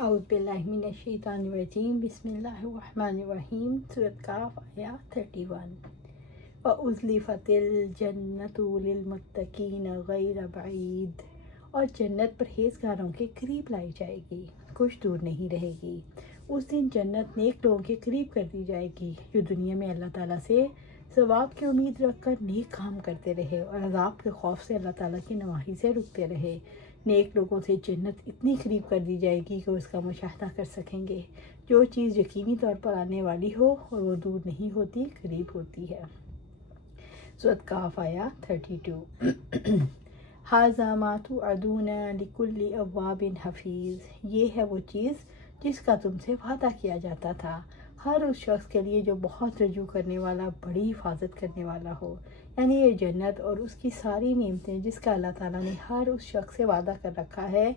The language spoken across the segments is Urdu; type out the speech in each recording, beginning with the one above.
اعوذ باللہ من الشیطان الرجیم، بسم اللہ الرحمن الرحیم۔ سورۃ کاف آیات 31۔ وَأُزْلِفَتِ الْجَنَّةُ لِلْمُتَّقِينَ غَيْرَ بَعِيدٍ، اور جنت پرہیزگاروں کے قریب لائی جائے گی، کچھ دور نہیں رہے گی۔ اس دن جنت نیک لوگوں کے قریب کر دی جائے گی جو دنیا میں اللہ تعالیٰ سے ثواب کی امید رکھ کر نیک کام کرتے رہے اور عذاب کے خوف سے اللہ تعالیٰ کی نواحی سے رکتے رہے۔ نیک لوگوں سے جنت اتنی قریب کر دی جائے گی کہ وہ اس کا مشاہدہ کر سکیں گے۔ جو چیز یقینی طور پر آنے والی ہو اور وہ دور نہیں ہوتی، قریب ہوتی ہے۔ سورۃ کاف آیات 32۔ ھذا ما توعدون لکل اواب حفیظ، یہ ہے وہ چیز جس کا تم سے وعدہ کیا جاتا تھا ہر اس شخص کے لیے جو بہت رجوع کرنے والا، بڑی حفاظت کرنے والا ہو۔ یعنی یہ جنت اور اس کی ساری نعمتیں جس کا اللہ تعالیٰ نے ہر اس شخص سے وعدہ کر رکھا ہے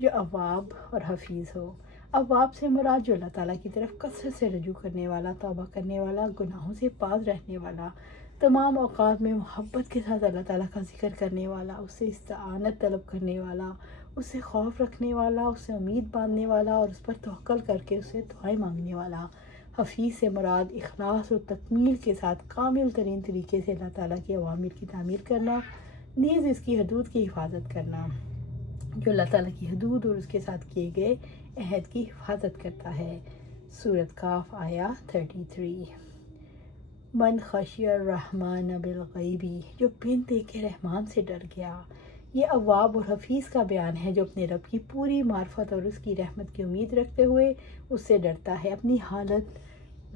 جو اواب اور حفیظ ہو۔ اواب سے مراد جو اللہ تعالیٰ کی طرف کثرت سے رجوع کرنے والا، توبہ کرنے والا، گناہوں سے پاک رہنے والا، تمام اوقات میں محبت کے ساتھ اللہ تعالیٰ کا ذکر کرنے والا، اس سے استعانت طلب کرنے والا، اس سے خوف رکھنے والا، اس سے امید باندھنے والا اور اس پر توکل کر کے اس سے دعائیں مانگنے والا۔ حفیظ سے مراد اخلاص اور تکمیل کے ساتھ کامل ترین طریقے سے اللہ تعالیٰ کے اوامر کی تعمیر کرنا، نیز اس کی حدود کی حفاظت کرنا، جو اللہ تعالیٰ کی حدود اور اس کے ساتھ کیے گئے عہد کی حفاظت کرتا ہے۔ سورۃ کاف آیات 33۔ من خشی الرحمن بالغیب، جو بن دیکھے رحمان سے ڈر گیا۔ یہ اواب اور حفیظ کا بیان ہے جو اپنے رب کی پوری معرفت اور اس کی رحمت کی امید رکھتے ہوئے اس سے ڈرتا ہے۔ اپنی حالت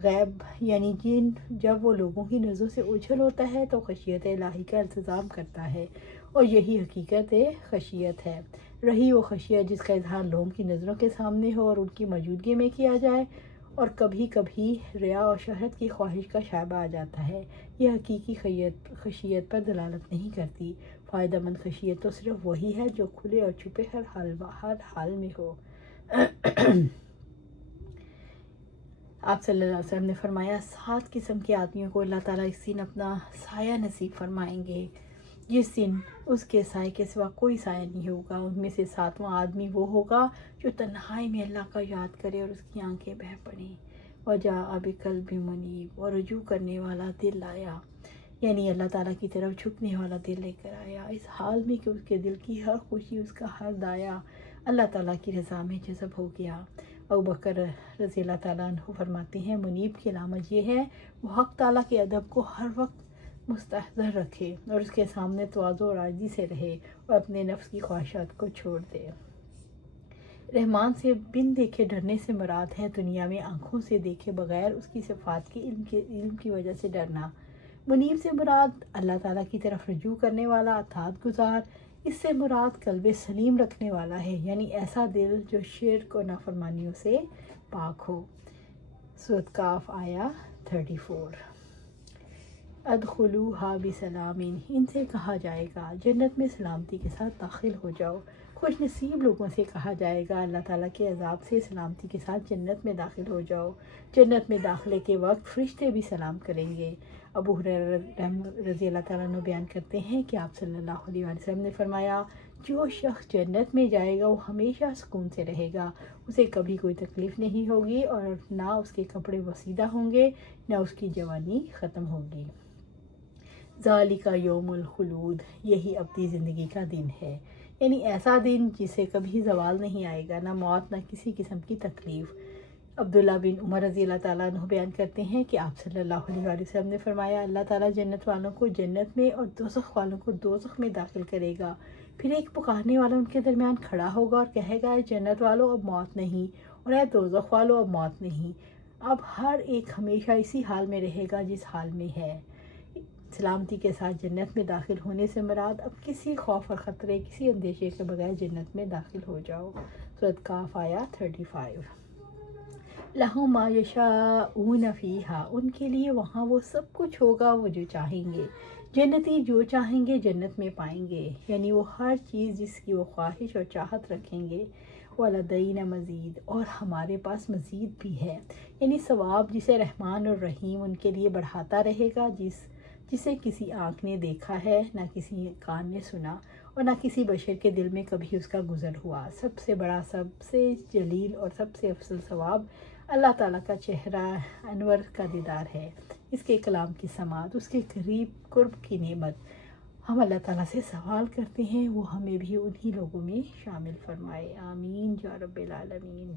غیب یعنی جب وہ لوگوں کی نظروں سے اوجھل ہوتا ہے تو خشیت الہی کا التزام کرتا ہے، اور یہی حقیقت خشیت ہے۔ رہی وہ خشیت جس کا اظہار لوگوں کی نظروں کے سامنے ہو اور ان کی موجودگی میں کیا جائے، اور کبھی کبھی ریا اور شہرت کی خواہش کا شائبہ آ جاتا ہے، یہ حقیقی خشیت پر دلالت نہیں کرتی۔ فائدہ مند خشیت تو صرف وہی ہے جو کھلے اور چھپے ہر حال میں ہو۔ آپ صلی اللہ علیہ وسلم نے فرمایا، 7 قسم کے آدمیوں کو اللہ تعالیٰ اس دن اپنا سایہ نصیب فرمائیں گے، جس دن اس کے سائے کے سوا کوئی سایہ نہیں ہوگا۔ ان میں سے 7واں آدمی وہ ہوگا جو تنہائی میں اللہ کا یاد کرے اور اس کی آنکھیں بہہ پڑیں۔ وجاء بقلب منیب، اور رجوع کرنے والا دل آیا، یعنی اللہ تعالیٰ کی طرف جھکنے والا دل لے کر آیا، اس حال میں کہ اس کے دل کی ہر خوشی، اس کا ہر دایا اللہ تعالیٰ کی رضا میں جذب ہو گیا۔ ابوبکر رضی اللہ تعالیٰ عنہ فرماتے ہیں، منیب کی علامت یہ ہے وہ حق تعالیٰ کے ادب کو ہر وقت مستحضر رکھے اور اس کے سامنے تواضع اور عاجزی سے رہے اور اپنے نفس کی خواہشات کو چھوڑ دے۔ رحمان سے بن دیکھے ڈرنے سے مراد ہے دنیا میں آنکھوں سے دیکھے بغیر اس کی صفات کے علم کی وجہ سے ڈرنا۔ منیب سے مراد اللہ تعالیٰ کی طرف رجوع کرنے والا، اطاعت گزار۔ اس سے مراد قلب سلیم رکھنے والا ہے، یعنی ایسا دل جو شرک اور نافرمانیوں سے پاک ہو۔ سورۃ کاف آیا 34۔ ادخلوہا بسلام، ان سے کہا جائے گا جنت میں سلامتی کے ساتھ داخل ہو جاؤ۔ خوش نصیب لوگوں سے کہا جائے گا اللہ تعالیٰ کے عذاب سے سلامتی کے ساتھ جنت میں داخل ہو جاؤ۔ جنت میں داخلے کے وقت فرشتے بھی سلام کریں گے۔ ابو ہریرہ رضی اللہ تعالیٰ عنہ بیان کرتے ہیں کہ آپ صلی اللہ علیہ وسلم نے فرمایا، جو شخص جنت میں جائے گا وہ ہمیشہ سکون سے رہے گا، اسے کبھی کوئی تکلیف نہیں ہوگی اور نہ اس کے کپڑے وسیدہ ہوں گے، نہ اس کی جوانی ختم ہوگی۔ ذالک یوم الخلود، یہی ابدی زندگی کا دن ہے، یعنی ایسا دن جسے کبھی زوال نہیں آئے گا، نہ موت نہ کسی قسم کی تکلیف۔ عبداللہ بن عمر رضی اللہ تعالیٰ عنہ بیان کرتے ہیں کہ آپ صلی اللہ علیہ وسلم نے فرمایا، اللہ تعالیٰ جنت والوں کو جنت میں اور دوزخ والوں کو دوزخ میں داخل کرے گا۔ پھر ایک پکارنے والا ان کے درمیان کھڑا ہوگا اور کہے گا، اے جنت والوں اب موت نہیں، اور اے دوزخ والوں اب موت نہیں۔ اب ہر ایک ہمیشہ اسی حال میں رہے گا جس حال میں ہے۔ سلامتی کے ساتھ جنت میں داخل ہونے سے مراد اب کسی خوف اور خطرے، کسی اندیشے کے بغیر جنت میں داخل ہو جاؤ۔ سورۃ کاف آیات 35۔ لَهُم مَا يَشَاءُونَ فِيهَا، ان کے لیے وہاں وہ سب کچھ ہوگا وہ جو چاہیں گے۔ جنتی جو چاہیں گے جنت میں پائیں گے، یعنی وہ ہر چیز جس کی وہ خواہش اور چاہت رکھیں گے۔ وَلَدَيْنَا مَزِيدٌ، اور ہمارے پاس مزید بھی ہے، یعنی ثواب جسے رحمان اور رحیم ان کے لیے بڑھاتا رہے گا، جسے کسی آنکھ نے دیکھا ہے نہ کسی کان نے سنا، اور نہ کسی بشر کے دل میں کبھی اس کا گزر ہوا۔ سب سے بڑا، سب سے جلیل اور سب سے افضل ثواب اللہ تعالیٰ کا چہرہ انور کا دیدار ہے، اس کے کلام کی سماعت، اس کے قریب قرب کی نعمت۔ ہم اللہ تعالیٰ سے سوال کرتے ہیں وہ ہمیں بھی انہی لوگوں میں شامل فرمائے، آمین یا رب العالمین۔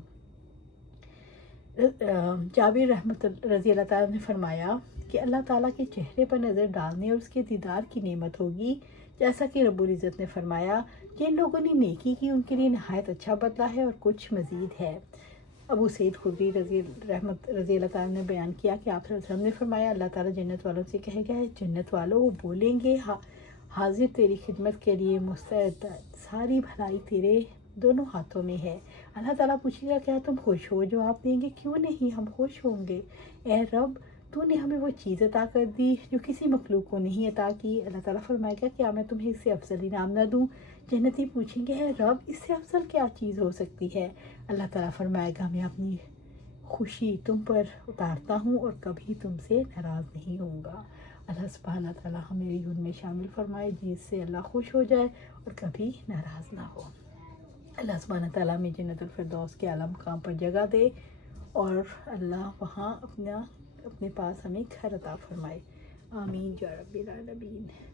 جابر رحمۃ رضی اللہ تعالیٰ نے فرمایا کہ اللہ تعالیٰ کے چہرے پر نظر ڈالنے اور اس کے دیدار کی نعمت ہوگی، جیسا کہ رب العزت نے فرمایا، جن لوگوں نے نیکی کی ان کے لیے نہایت اچھا بدلہ ہے اور کچھ مزید ہے۔ ابو سعید خدری رضی اللہ تعالیٰ نے بیان کیا کہ آپ صلی اللہ علیہ وسلم نے فرمایا، اللہ تعالیٰ جنت والوں سے کہے گا، جنت والوں، وہ بولیں گے حاضر تیری خدمت کے لیے مستعد، ساری بھلائی تیرے دونوں ہاتھوں میں ہے۔ اللہ تعالیٰ پوچھے گا، کیا تم خوش ہو؟ جواب دیں گے، کیوں نہیں، ہم خوش ہوں گے۔ اے رب، تو نے ہمیں وہ چیز عطا کر دی جو کسی مخلوق کو نہیں عطا کی۔ اللہ تعالیٰ فرمائے گا، کیا میں تمہیں اس سے افضل انعام نہ دوں؟ جنتی پوچھیں گے، اے رب، اس سے افضل کیا چیز ہو سکتی ہے؟ اللہ تعالیٰ فرمائے گا، میں اپنی خوشی تم پر اتارتا ہوں اور کبھی تم سے ناراض نہیں ہوں گا۔ اللہ سبحانہ تعالیٰ ہمیں بھی ان میں شامل فرمائے جس سے اللہ خوش ہو جائے اور کبھی ناراض نہ ہو۔ اللہ سبحانہ تعالیٰ میں جنت الفردوس کے اعلیٰ مقام پر جگہ دے اور اللہ وہاں اپنے پاس ہمیں گھر عطا فرمائے، آمین یا رب العالمین۔